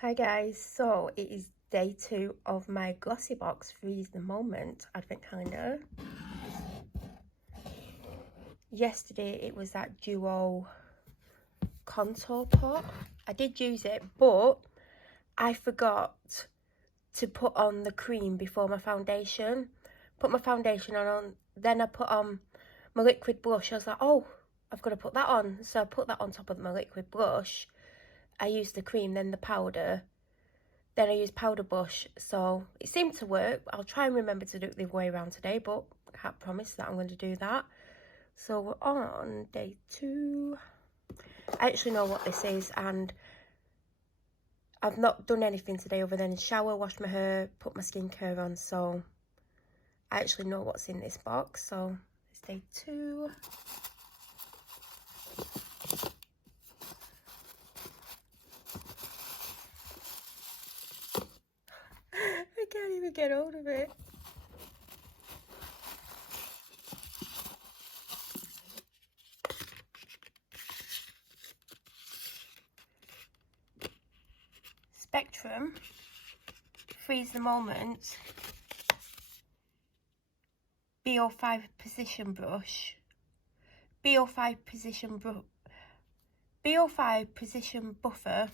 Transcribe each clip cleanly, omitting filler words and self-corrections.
Hi guys, so it is day 2 of my Glossybox Freeze the Moment Advent Calendar. Yesterday it was that duo contour pot. I did use it, but I forgot to put on the cream before my foundation. Put my foundation on, then I put on my liquid blush. I was like, oh, I've got to put that on. So I put that on top of my liquid blush. I used the cream, then the powder. Then I used powder blush, so it seemed to work. I'll try and remember to do it the other way around today, but I can't promise that I'm going to do that. So we're on day 2. I actually know what this is, and I've not done anything today other than shower, wash my hair, put my skincare on, so I actually know what's in this box. So it's day 2. I can't even get hold of it. Spectrum Freeze the Moment BO5 Position Brush. BO5 Position Buffer.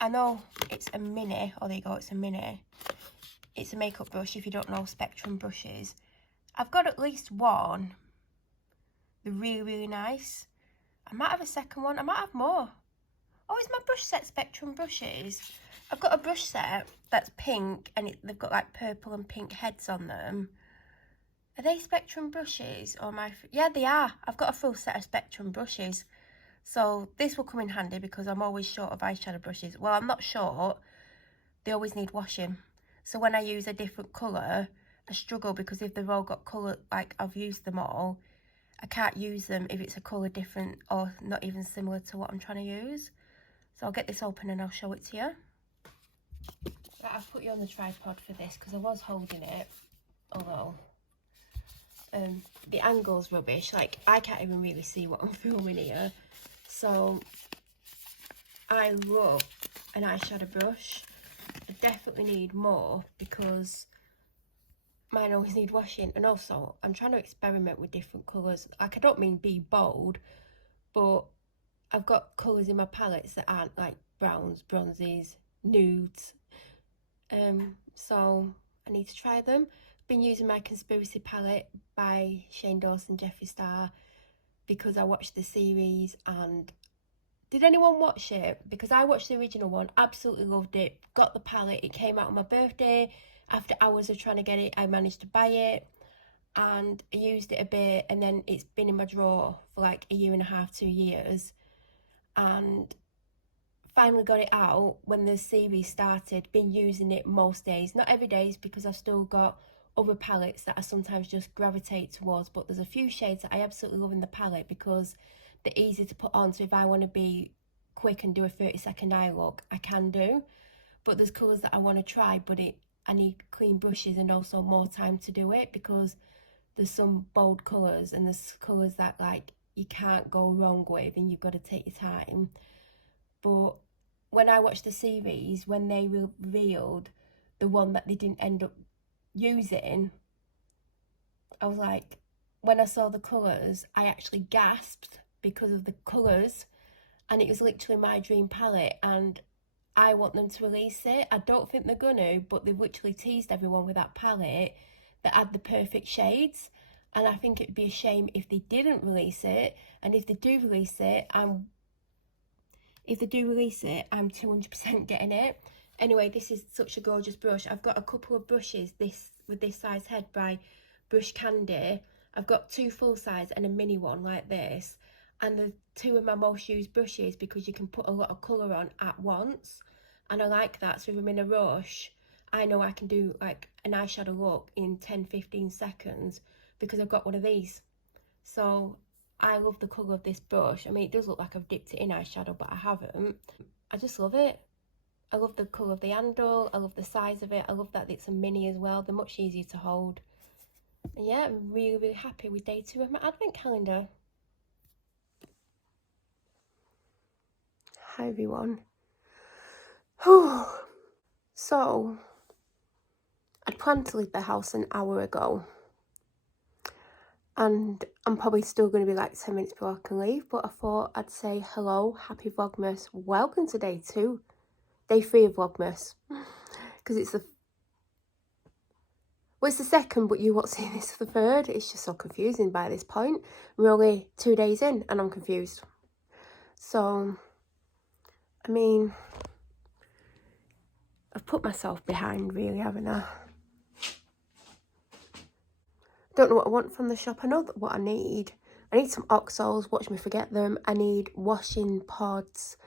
I know it's a mini. Oh, there you go, it's a mini. It's a makeup brush if you don't know Spectrum brushes. I've got at least one. They're really, really nice. I might have a second one. I might have more. Oh, is my brush set Spectrum brushes? I've got a brush set that's pink and they've got like purple and pink heads on them. Are they Spectrum brushes or yeah, they are. I've got a full set of Spectrum brushes. So this will come in handy because I'm always short of eyeshadow brushes. Well, I'm not short. They always need washing. So when I use a different colour, I struggle because if they've all got colour, like I've used them all, I can't use them if it's a colour different or not even similar to what I'm trying to use. So I'll get this open and I'll show it to you. Right, I've put you on the tripod for this because I was holding it, although the angle's rubbish. Like, I can't even really see what I'm filming here. So I love an eyeshadow brush. I definitely need more because mine always need washing, and also I'm trying to experiment with different colours. Like, I don't mean be bold, but I've got colours in my palettes that aren't like browns, bronzes, nudes. So I need to try them. I've been using my Conspiracy palette by Shane Dawson, Jeffree Star, because I watched the series. And did anyone watch it? Because I watched the original one, absolutely loved it, got the palette, it came out on my birthday. After hours of trying to get it, I managed to buy it and I used it a bit, and then it's been in my drawer for like a year and a half, 2 years, and finally got it out when the series started. Been using it most days, not every day because I've still got other palettes that I sometimes just gravitate towards, but there's a few shades that I absolutely love in the palette because they're easy to put on. So if I want to be quick and do a 30-second eye look, I can do. But there's colours that I want to try, but I need clean brushes and also more time to do it because there's some bold colours and there's colours that like you can't go wrong with and you've got to take your time. But when I watched the series, when they revealed the one that they didn't end up using, I was like, when I saw the colours, I actually gasped because of the colours, and it was literally my dream palette, and I want them to release it. I don't think they're gonna, but they've literally teased everyone with that palette that had the perfect shades, and I think it'd be a shame if they didn't release it. And if they do release it, I'm 200% getting it. Anyway, this is such a gorgeous brush. I've got a couple of brushes with this size head by Brush Candy. I've got 2 full size and a mini one like this, and the 2 of my most used brushes because you can put a lot of colour on at once, and I like that. So if I'm in a rush, I know I can do like an eyeshadow look in 10-15 seconds because I've got one of these. So I love the colour of this brush. I mean, it does look like I've dipped it in eyeshadow, but I haven't. I just love it. I love the colour of the handle. I love the size of it. I love that it's a mini as well. They're much easier to hold. And yeah, I'm really, really happy with day 2 of my advent calendar. Hi everyone. So, I'd planned to leave the house an hour ago. And I'm probably still going to be like 10 minutes before I can leave. But I thought I'd say hello, happy Vlogmas. Welcome to day 2. Day 3 of Vlogmas. Because it's the... Well, it's the second, but you won't see this for the third. It's just so confusing by this point. We're only 2 days in and I'm confused. So, I mean, I've put myself behind really, haven't I? Don't know what I want from the shop. I know what I need. I need some Oxols, watch me forget them. I need washing pods.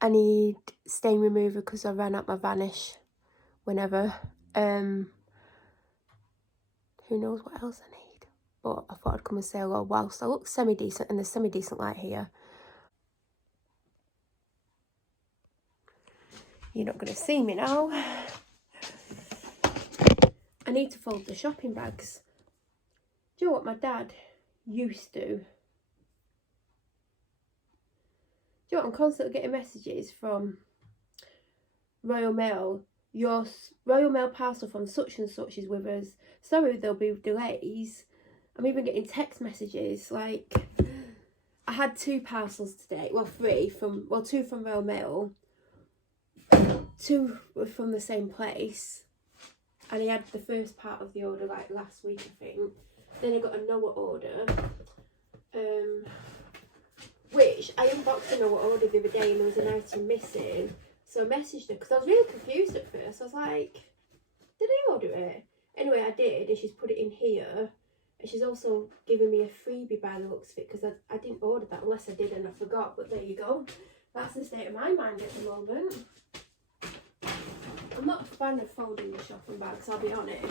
I need stain remover because I ran out my Vanish whenever. Who knows what else I need. But I thought I'd come and say hello whilst I look semi-decent in the semi-decent light here. You're not going to see me now. I need to fold the shopping bags. Do you know what my dad used to? Do you know what? I'm constantly getting messages from Royal Mail. Your Royal Mail parcel from such and such is with us. Sorry, there'll be delays. I'm even getting text messages. Like, I had 2 parcels today. Well, 3 from, well, 2 from Royal Mail. 2 were from the same place. And he had the first part of the order like last week, I think. Then I got a Noah order, which I unboxed a Noah order the other day and there was an item missing. So I messaged her because I was really confused at first. I was like, did I order it? Anyway, I did, and she's put it in here. And she's also given me a freebie by the looks of it because I didn't order that unless I did and I forgot. But there you go. That's the state of my mind at the moment. I'm not a fan of folding the shopping bags, I'll be honest.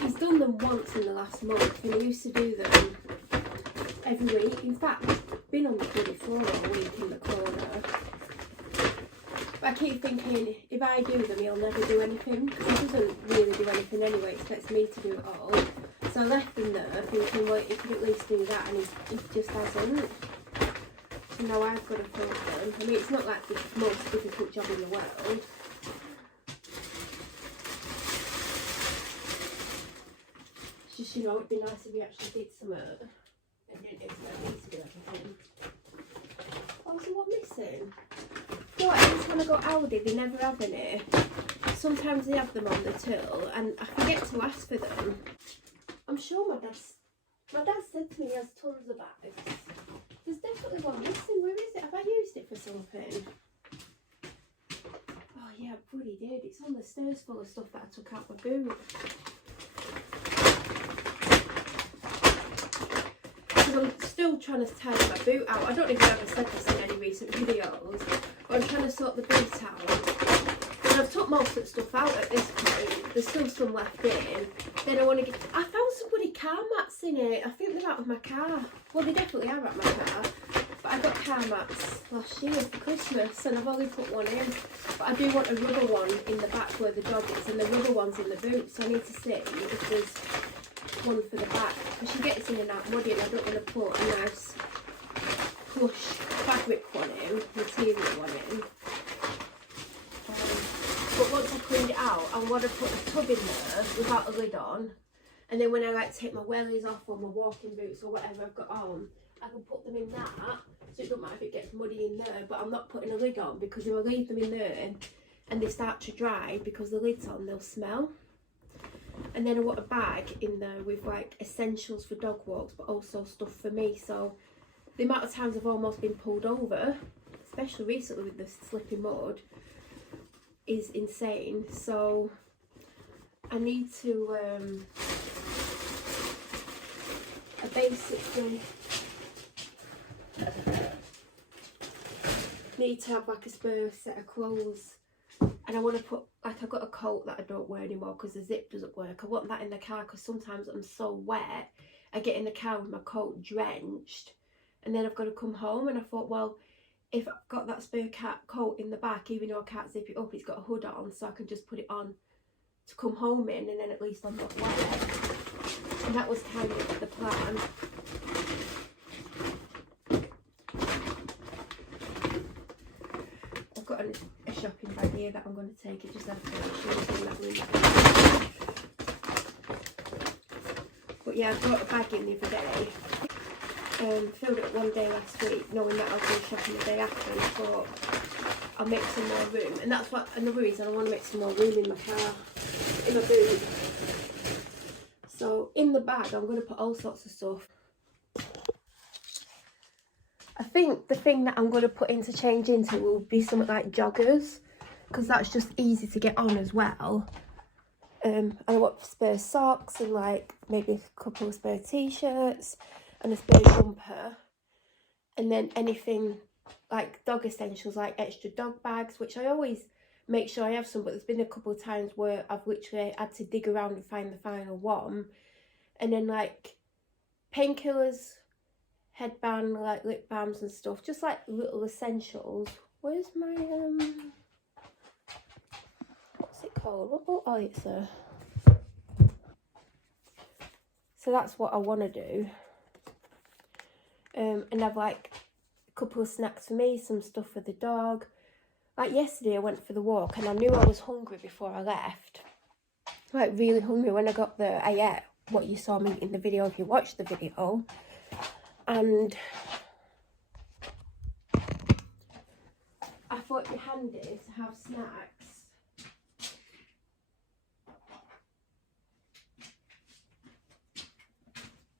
He's done them once in the last month and he used to do them every week. In fact, I've been on the bloody floor all week in the corner. But I keep thinking, if I do them, he'll never do anything. Because he doesn't really do anything anyway, expects me to do it all. So I left them there thinking, well, he could at least do that, and he just hasn't. So now I've got to fold them. I mean, it's not like the most difficult job in the world. It's just, you know, it'd be nice if we actually did some and didn't expect me to do everything. Oh, so what missing? You know what, every time I go Aldi, they never have any. Sometimes they have them on the till, and I forget to ask for them. I'm sure my dad said to me he has tons of bags. There's definitely one missing. Where is it? Have I used it for something? Oh yeah, I bloody did. It's on the stairs full of stuff that I took out my boot. Because I'm still trying to tidy my boot out. I don't know if I've ever said this in any recent videos, but I'm trying to sort the boot out. And I've took most of the stuff out at this point. There's still some left in. Then I want to get... I found some bloody car mats in it. I think they're out of my car. Well, they definitely are out of my car. But I got car mats last year for Christmas and I've only put one in. But I do want a rubber one in the back where the dog is, and the rubber one's in the boot. So I need to see if there's one for the back. Because she gets in and out muddy and I don't want to put a nice plush fabric one in, material one in. But once I cleaned it out, I want to put a tub in there without a lid on. And then when I like take my wellies off or my walking boots or whatever I've got on, I can put them in that. So it doesn't matter if it gets muddy in there, but I'm not putting a lid on because if I leave them in there and they start to dry because the lid's on, they'll smell. And then I want a bag in there with like essentials for dog walks, but also stuff for me. So the amount of times I've almost been pulled over, especially recently with the slippy mud, is insane. So I need to I basically need to have like a spare set of clothes, and I want to put, like, I've got a coat that I don't wear anymore because the zip doesn't work. I want that in the car because sometimes I'm so wet I get in the car with my coat drenched and then I've got to come home, and I thought, well, if I've got that spare coat in the back, even though I can't zip it up, it's got a hood on, so I can just put it on to come home in, and then at least I'm not wet. And that was kind of the plan. a shopping bag here that I'm going to take. It just has to shoes and that. But yeah, I brought a bag in the other day. Filled it one day last week, knowing that I'll go shopping the day after, and I thought I'll make some more room. And that's what another reason I want to make some more room in my car, in my boot. So in the bag, I'm going to put all sorts of stuff. I think the thing that I'm going to put in to change into will be something like joggers, because that's just easy to get on as well. And I want spare socks and like maybe a couple of spare t-shirts and a spare jumper, and then anything like dog essentials like extra dog bags, which I always make sure I have some, but there's been a couple of times where I've literally had to dig around and find the final one. And then like painkillers, headband, like lip balms and stuff, just like little essentials. Where's my what's it called? Oh, it's a... So that's what I want to do. And have like a couple of snacks for me, some stuff for the dog. Like yesterday I went for the walk and I knew I was hungry before I left. Like really hungry. When I got there, I ate what you saw me in the video if you watched the video. And I thought it'd be handy to have snacks.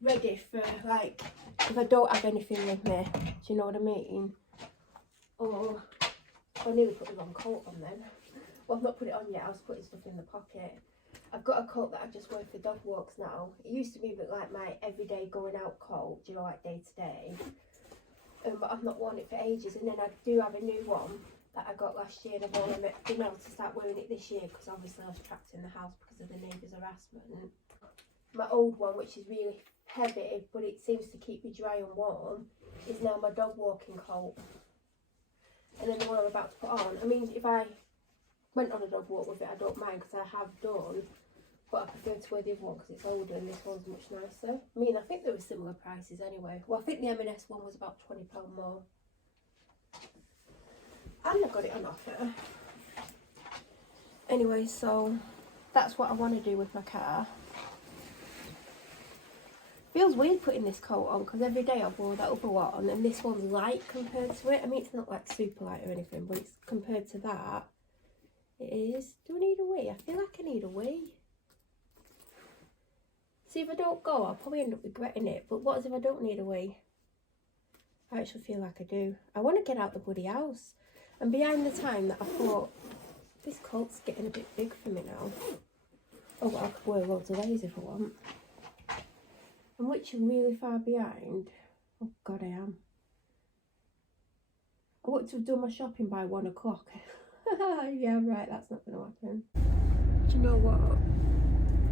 Ready for like, if I don't have anything with me, do you know what I mean? Or, I nearly put the wrong coat on then. Well, I've not put it on yet, I was putting stuff in the pocket. I've got a coat that I just wear for dog walks now. It used to be like my everyday going out coat, do you know, like day to day. But I've not worn it for ages. And then I do have a new one that I got last year, and I've only been able to start wearing it this year because obviously I was trapped in the house because of the neighbours' harassment. My old one, which is really heavy, but it seems to keep me dry and warm, is now my dog walking coat. And then the one I'm about to put on, I mean, if I went on a dog walk with it, I don't mind because I have done, but I prefer to wear the other one because it's older and this one's much nicer. I mean, I think they were similar prices anyway. Well, I think the M&S one was about £20 more. And I got it on offer. Anyway, so that's what I want to do with my car. Feels weird putting this coat on because every day I've worn that other one and this one's light compared to it. I mean, it's not like super light or anything, but it's compared to that, it is. Do I need a wee? I feel like I need a wee. See, if I don't go, I'll probably end up regretting it. But what if I don't need a wee? I actually feel like I do. I want to get out the bloody house. And behind the time that I thought, this coat's getting a bit big for me now. Oh, well, I could wear loads of layers if I want. I'm literally really far behind. Oh God, I am. I want to have done my shopping by 1 o'clock. Yeah, right, that's not going to happen. Do you know what?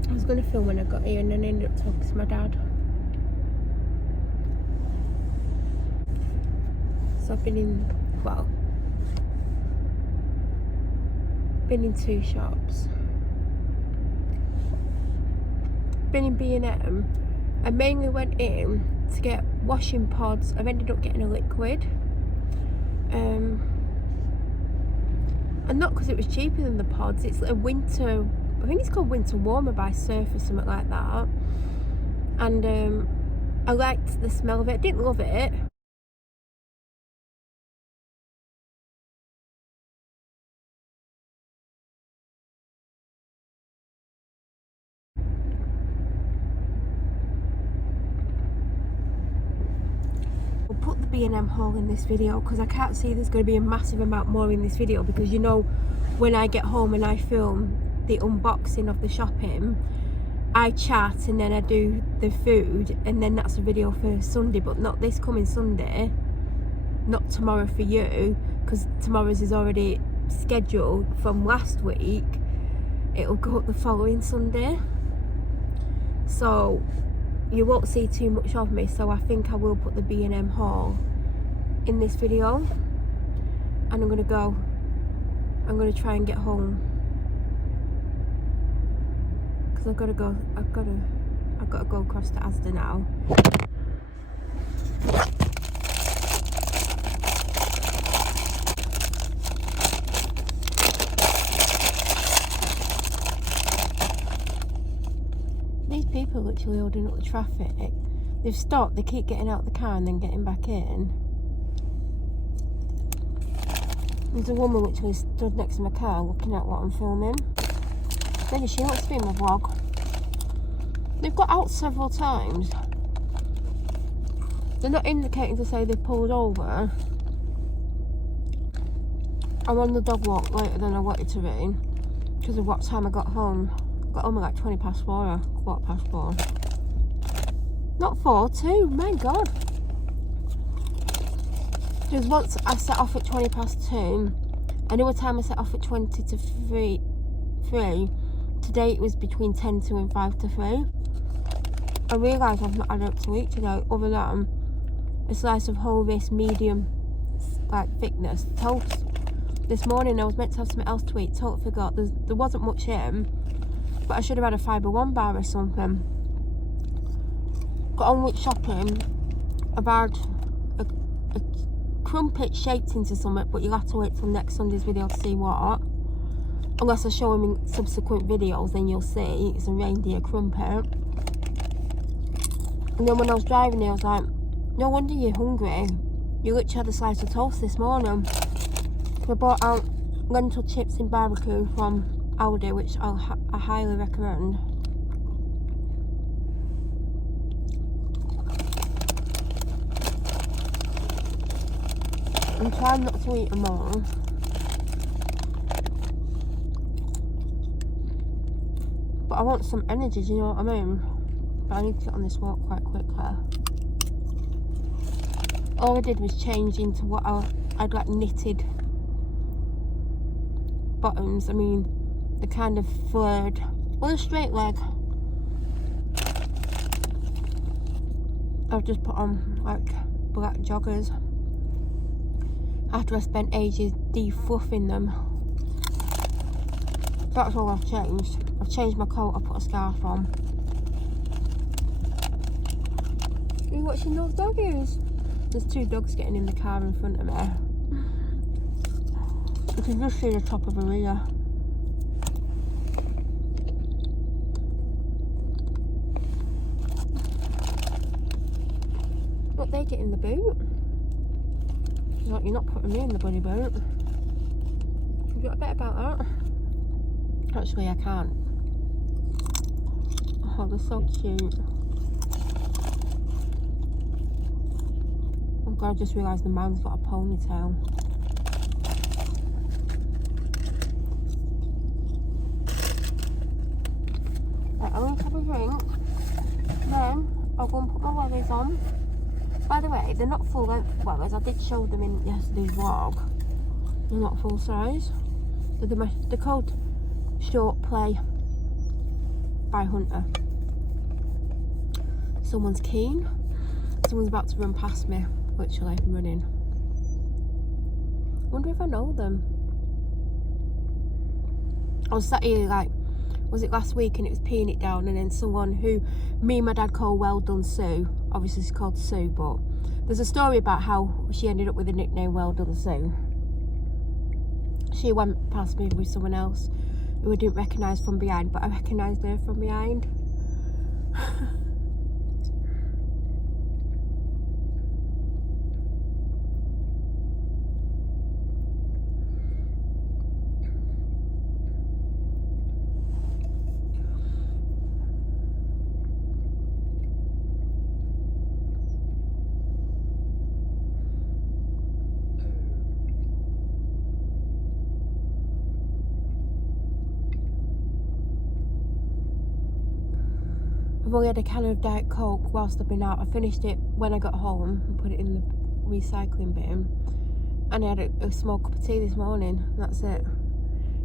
I was going to film when I got here and then ended up talking to my dad. So I've been in, well, been in 2 shops. Been in B&M. I mainly went in to get washing pods. I've ended up getting a liquid. And not because it was cheaper than the pods. It's a winter, I think it's called Winter Warmer by Surf or something like that. And I liked the smell of it. I didn't love it. Put the B&M haul in this video because I can't see there's going to be a massive amount more in this video, because you know when I get home and I film the unboxing of the shopping, I chat and then I do the food and then that's a video for Sunday, but not this coming Sunday, not tomorrow for you, because tomorrow's is already scheduled from last week. It'll go up the following Sunday, so you won't see too much of me. So I think I will put the B&M haul in this video, and I'm gonna try and get home because I've got to go across to Asda now. literally holding up the traffic. They've stopped, they keep getting out the car and then getting back in. There's a woman literally stood next to my car looking at what I'm filming. Maybe she wants to be in my vlog. They've got out several times. They're not indicating to say they've pulled over. I'm on the dog walk later than I wanted to be because of what time I got home. I got home at like 4:20 or 4:15. Not 4, 2, my god. Because once I set off at 2:20, another time I set off at 20 to 3. Today it was between 10 to and 5 to 3. I realised I've not had up to eat today other than a slice of whole wrist medium like thickness toast. This morning I was meant to have something else to eat, totally forgot. There wasn't much in, but I should have had a Fibre One bar or something. Got on with shopping. I've had a crumpet shaped into something, but you'll have to wait till next Sunday's video to see what. Unless I show them in subsequent videos, then you'll see it's a reindeer crumpet. And then when I was driving there, I was like, no wonder you're hungry. You literally had a slice of toast this morning. I bought out lentil chips in barbecue from Aldi, which I highly recommend. I'm trying not to eat them all. But I want some energy, do you know what I mean? But I need to get on this walk quite quickly. All I did was change into what I'd like knitted bottoms. I mean, the kind of flared, well, a straight leg. I've just put on like black joggers after I spent ages defluffing them. That's all I've changed. I've changed my coat, I put a scarf on. Are you watching those doggies? There's 2 dogs getting in the car in front of me. You can just see the top of her ear. Look, they get in the boot. Like, you're not putting me in the bloody boot. You got a bit about that? Actually, I can't. Oh, they're so cute. Oh god, I just realised the man's got a ponytail. Right, I'm going to have a drink. Then I'll go and put my wellies on. By the way, they're not full length wellies. I did show them in yesterday's vlog. They're not full size. They're called Short Play by Hunter. Someone's keen. Someone's about to run past me. Literally running. Wonder if I know them. I was sat here like, was it last week, and it was peeing it down, and then someone who me and my dad call Well Done Sue, obviously she's called Sue, but there's a story about how she ended up with the nickname Well Done Sue. She went past me with someone else who I didn't recognise from behind, but I recognised her from behind. I've only had a can of Diet Coke whilst I've been out. I finished it when I got home and put it in the recycling bin. And I had a small cup of tea this morning. That's it.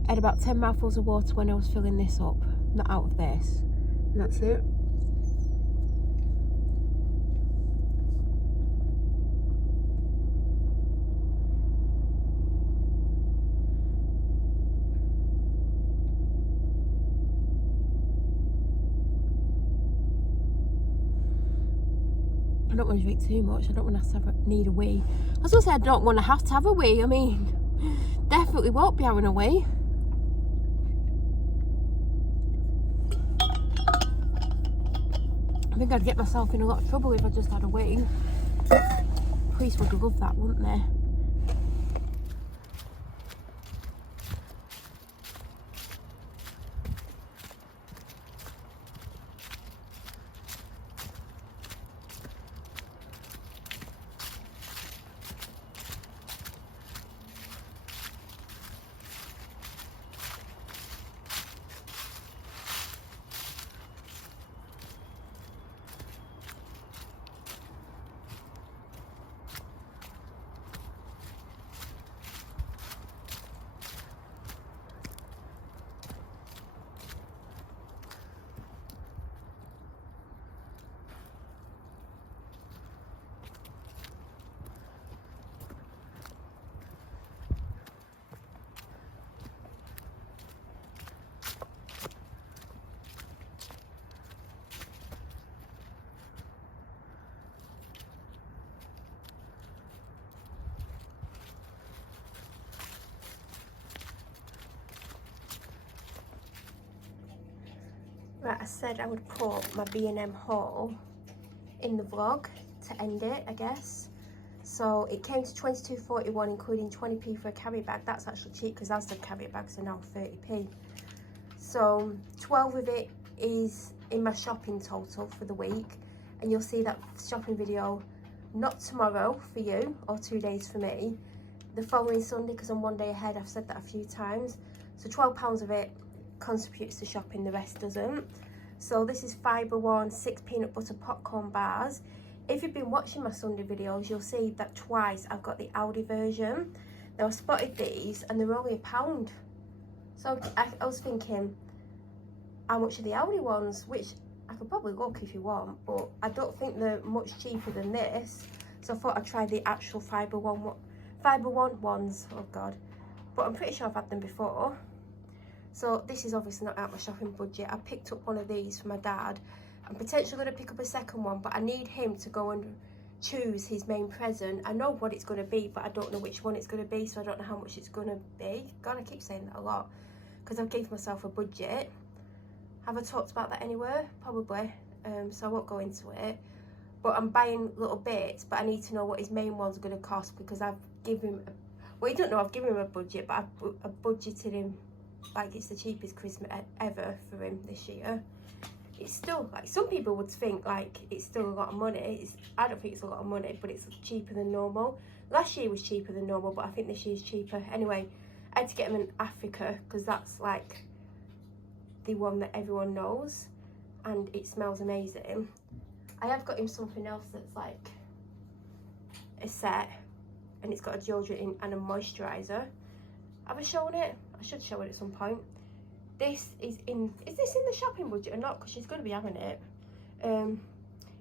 I had about 10 mouthfuls of water when I was filling this up. Not out of this. And that's it. I don't want to drink too much. I don't want to have to need a wee. I was going to say I don't want to have a wee. I mean, definitely won't be having a wee. I think I'd get myself in a lot of trouble if I just had a wing. Police would love that, wouldn't they? Right, I said I would put my B&M haul in the vlog to end it, I guess. So it came to £22.41, including 20p for a carry bag. That's actually cheap because Asda carry bags are now 30p. So 12 of it is in my shopping total for the week, and you'll see that shopping video not tomorrow for you, or 2 days for me, the following Sunday, because I'm 1 day ahead. I've said that a few times. So £12 of it contributes to shopping, the rest doesn't. So this is Fibre One 6 peanut butter popcorn bars. If you've been watching my Sunday videos, you'll see that twice I've got the Aldi version. Now I spotted these and they're only £1. So I was thinking, how much are the Aldi ones? Which I could probably look if you want, but I don't think they're much cheaper than this. So I thought I'd try the actual Fibre One ones. Oh God, but I'm pretty sure I've had them before. So this is obviously not out my shopping budget. I picked up one of these for my dad. I'm potentially going to pick up a second one, but I need him to go and choose his main present. I know what it's going to be, but I don't know which one it's going to be, so I don't know how much it's going to be. God, I keep saying that a lot because I've given myself a budget. Have I talked about that anywhere? Probably. So I won't go into it. But I'm buying little bits, but I need to know what his main ones are going to cost, because I've given him, well, you don't know I've given him a budget, but I've budgeted him like it's the cheapest Christmas ever for him this year. It's still, like, some people would think like it's still a lot of money. I don't think it's a lot of money, but it's cheaper than normal. Last year was cheaper than normal, but I think this year's cheaper. Anyway, I had to get him an Africa because that's like the one that everyone knows and it smells amazing. I have got him something else that's like a set, and it's got a deodorant in and a moisturiser. Have I shown it? I should show it at some point. This is this in the shopping budget or not? Because she's going to be having it.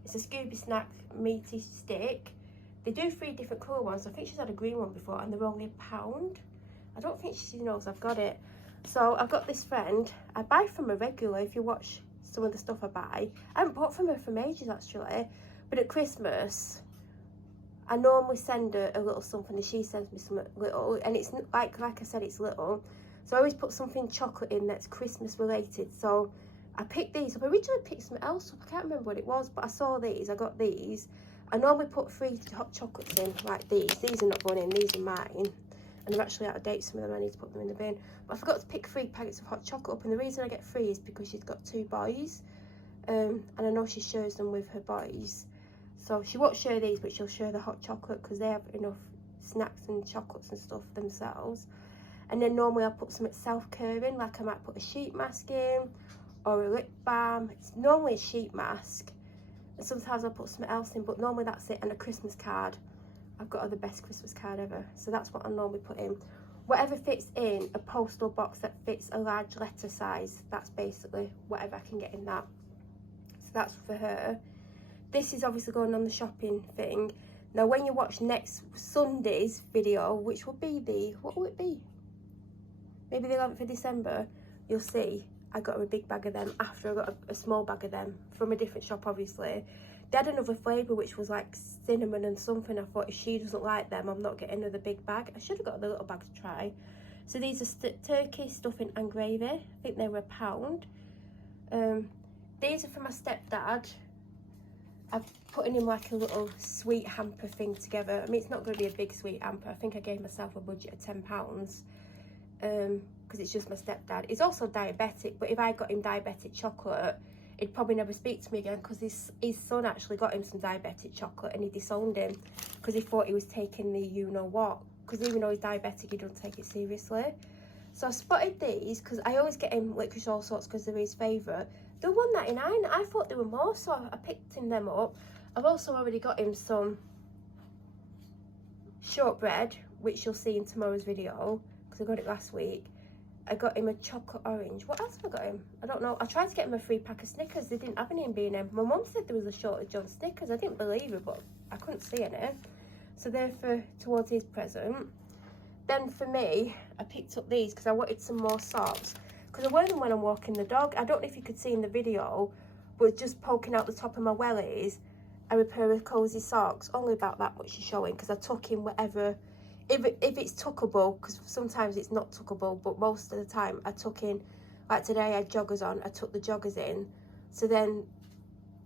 It's a Scooby Snack meaty stick. They do 3 different colour ones. I think she's had a green one before and they're only £1. I don't think she knows I've got it. So I've got this friend. I buy from her regularly. If you watch some of the stuff I buy, I haven't bought from her for ages actually. But at Christmas, I normally send her a little something and she sends me something little, and it's like I said, it's little. So I always put something chocolate in that's Christmas related. So I picked these up. I originally picked something else up. I can't remember what it was, but I saw these. I got these. I normally put 3 hot chocolates in like these. These are not going in. These are mine. And they're actually out of date, some of them. I need to put them in the bin. But I forgot to pick 3 packets of hot chocolate up. And the reason I get 3 is because she's got 2 boys. And I know she shares them with her boys. So she won't share these, but she'll share the hot chocolate because they have enough snacks and chocolates and stuff themselves. And then normally I'll put some self-care in, like I might put a sheet mask in or a lip balm. It's normally a sheet mask. And sometimes I'll put something else in, but normally that's it. And a Christmas card. I've got the best Christmas card ever. So that's what I normally put in. Whatever fits in a postal box that fits a large letter size, that's basically whatever I can get in that. So that's for her. This is obviously going on the shopping thing. Now, when you watch next Sunday's video, which will be what will it be? Maybe the 11th of December, you'll see I got her a big bag of them after I got a small bag of them from a different shop, obviously. They had another flavour, which was like cinnamon and something. I thought if she doesn't like them, I'm not getting another big bag. I should have got the little bag to try. So these are turkey, stuffing and gravy. I think they were £1. These are for my stepdad. I've put in him like a little sweet hamper thing together. I mean, it's not going to be a big sweet hamper. I think I gave myself a budget of £10 because it's just my stepdad. He's also diabetic, but if I got him diabetic chocolate, he'd probably never speak to me again, because his son actually got him some diabetic chocolate and he disowned him because he thought he was taking the you-know-what, because even though he's diabetic, he don't take it seriously. So I spotted these because I always get him licorice all sorts because they're his favourite. They're £1.99. I thought there were more, so I picked him them up. I've also already got him some shortbread, which you'll see in tomorrow's video, because I got it last week. I got him a chocolate orange. What else have I got him? I don't know. I tried to get him a free pack of Snickers. They didn't have any in B&M. My mum said there was a shortage on Snickers. I didn't believe her, but I couldn't see any. So they're towards his present. Then for me, I picked up these because I wanted some more socks. Because I wear them when I'm walking the dog. I don't know if you could see in the video, but just poking out the top of my wellies, I have a pair of cosy socks. Only about that much is showing, because I tuck in whatever. If it's tuckable, because sometimes it's not tuckable, but most of the time I tuck in. Like today I had joggers on, I tuck the joggers in, so then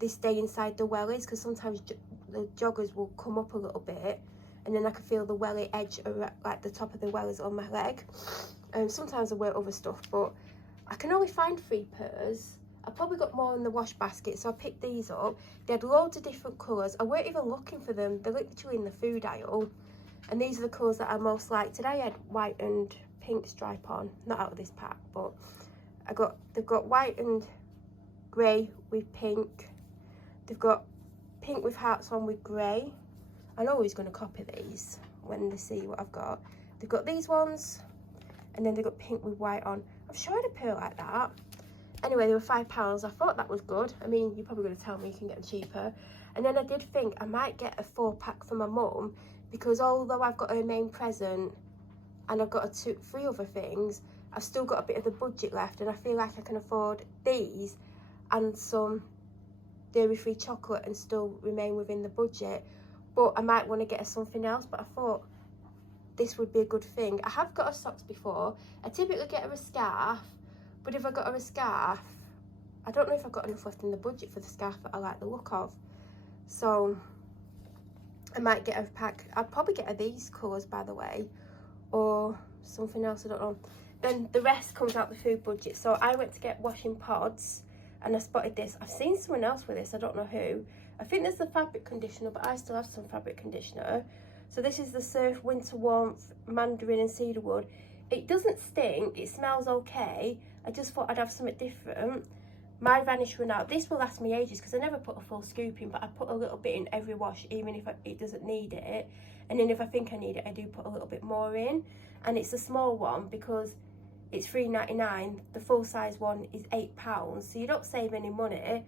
they stay inside the wellies, because sometimes the joggers will come up a little bit, and then I can feel the welly edge, like the top of the wellies on my leg. Sometimes I wear other stuff, but I can only find 3 pairs. I probably got more in the wash basket, so I picked these up. They had loads of different colours. I weren't even looking for them. They're literally in the food aisle. And these are the colours that I most like. Today I had white and pink stripe on. Not out of this pack, but they've got white and grey with pink. They've got pink with hearts on with grey. I know who's going to copy these when they see what I've got. They've got these ones, and then they've got pink with white on. I've tried a pair like that. Anyway, they were £5. I thought that was good. I mean, you're probably going to tell me you can get them cheaper. And then I did think I might get a 4-pack for my mum, because although I've got her main present and I've got 3 other things, I've still got a bit of the budget left, and I feel like I can afford these and some dairy-free chocolate and still remain within the budget. But I might want to get her something else, but I thought this would be a good thing. I have got her socks before. I typically get her a scarf, but if I got her a scarf, I don't know if I've got enough left in the budget for the scarf that I like the look of. So I might get her a pack. I'd probably get her these colours, by the way, or something else, I don't know. Then the rest comes out the food budget. So I went to get washing pods, and I spotted this. I've seen someone else with this, I don't know who. I think there's the fabric conditioner, but I still have some fabric conditioner. So this is the Surf Winter Warmth Mandarin and Cedarwood. It doesn't stink, it smells okay. I just thought I'd have something different. My vanish ran out. This will last me ages, because I never put a full scoop in, but I put a little bit in every wash, even if it doesn't need it. And then if I think I need it, I do put a little bit more in. And it's a small one because it's £3.99. The full size one is £8, so you don't save any money.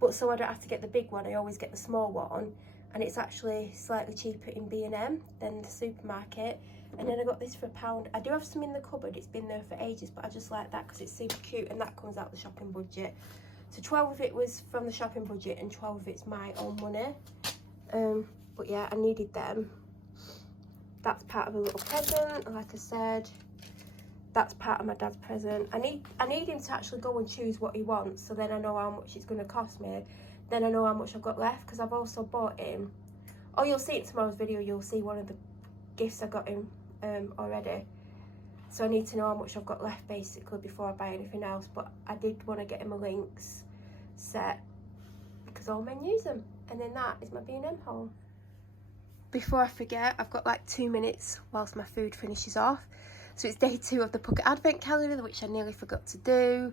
But so I don't have to get the big one, I always get the small one. And it's actually slightly cheaper in B&M than the supermarket. And then I got this for £1. I do have some in the cupboard, it's been there for ages, but I just like that because it's super cute, and that comes out the shopping budget. So 12 of it was from the shopping budget and 12 of it's my own money. But yeah, I needed them. That's part of a little present, like I said. That's part of my dad's present. I need him to actually go and choose what he wants, so then I know how much it's going to cost me. Then I know how much I've got left, because I've also bought him. Oh, you'll see it tomorrow's video. You'll see one of the gifts I got him already. So I need to know how much I've got left, basically, before I buy anything else. But I did want to get him a Lynx set, because all men use them. And then that is my B&M haul. Before I forget, I've got like 2 minutes whilst my food finishes off. So it's day 2 of the Pocket Advent calendar, which I nearly forgot to do.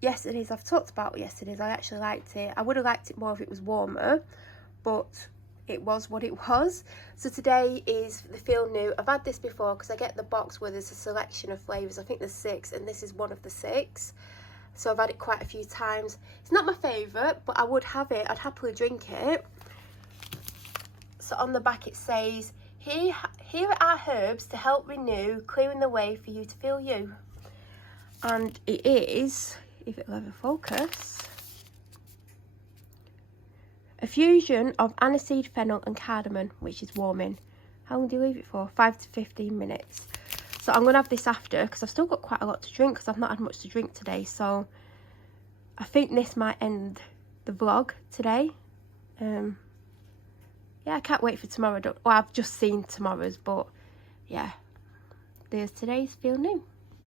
Yesterday's, I've talked about yesterday's, I actually liked it. I would have liked it more if it was warmer, but it was what it was. So today is the Feel New. I've had this before because I get the box where there's a selection of flavours. I think there's 6, and this is one of the 6. So I've had it quite a few times. It's not my favourite, but I would have it. I'd happily drink it. So on the back it says, here are herbs to help renew, clearing the way for you to feel you. And it is, if it'll ever focus, a fusion of aniseed, fennel and cardamom, which is warming. How long do you leave it for? 5 to 15 minutes. So I'm going to have this after, because I've still got quite a lot to drink, because I've not had much to drink today. So I think this might end the vlog today. Yeah, I can't wait for tomorrow. Well, I've just seen tomorrow's, but yeah, today's feel new.